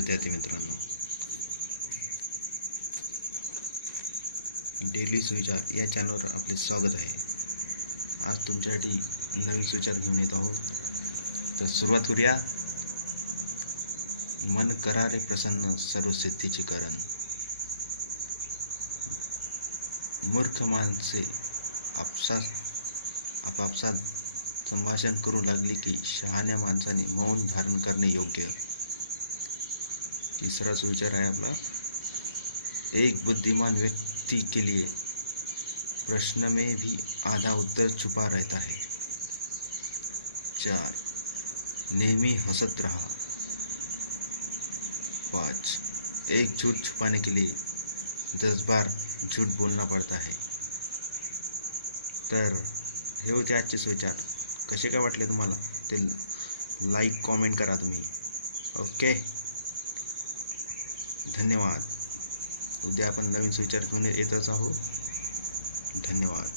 विद्यार्थी मित्रांनो, डेली सुविचार या चॅनलवर आपले स्वागत आहे। आज तुमच्यासाठी नवीन सुविचार घेऊन येत आहोत। तर सुरुवात करूया। मन करा रे प्रसन्न, सर्व सिद्धीचे करण। मूर्ख माणसे आपापसात संभाषण करू लागली की शहाण्या माणसाने मौन धारण करणे योग्य। तीसरा सुविचार आहे आपला, एक बुद्धिमान व्यक्ति के लिए प्रश्न में भी आधा उत्तर छुपा रहता है। 4. नेहमी हसत रहा। 5. एक झूठ छुपाने के लिए 10 बार झूठ बोलना पड़ता है। तर हे होते आजचे सुविचार। कसे काय वाटले तुम्हाला ते लाईक कॉमेंट करा तुम्ही। ओके, धन्यवाद। उद्या आपण नवीन सुविचार घेऊन येतच आहोत। धन्यवाद।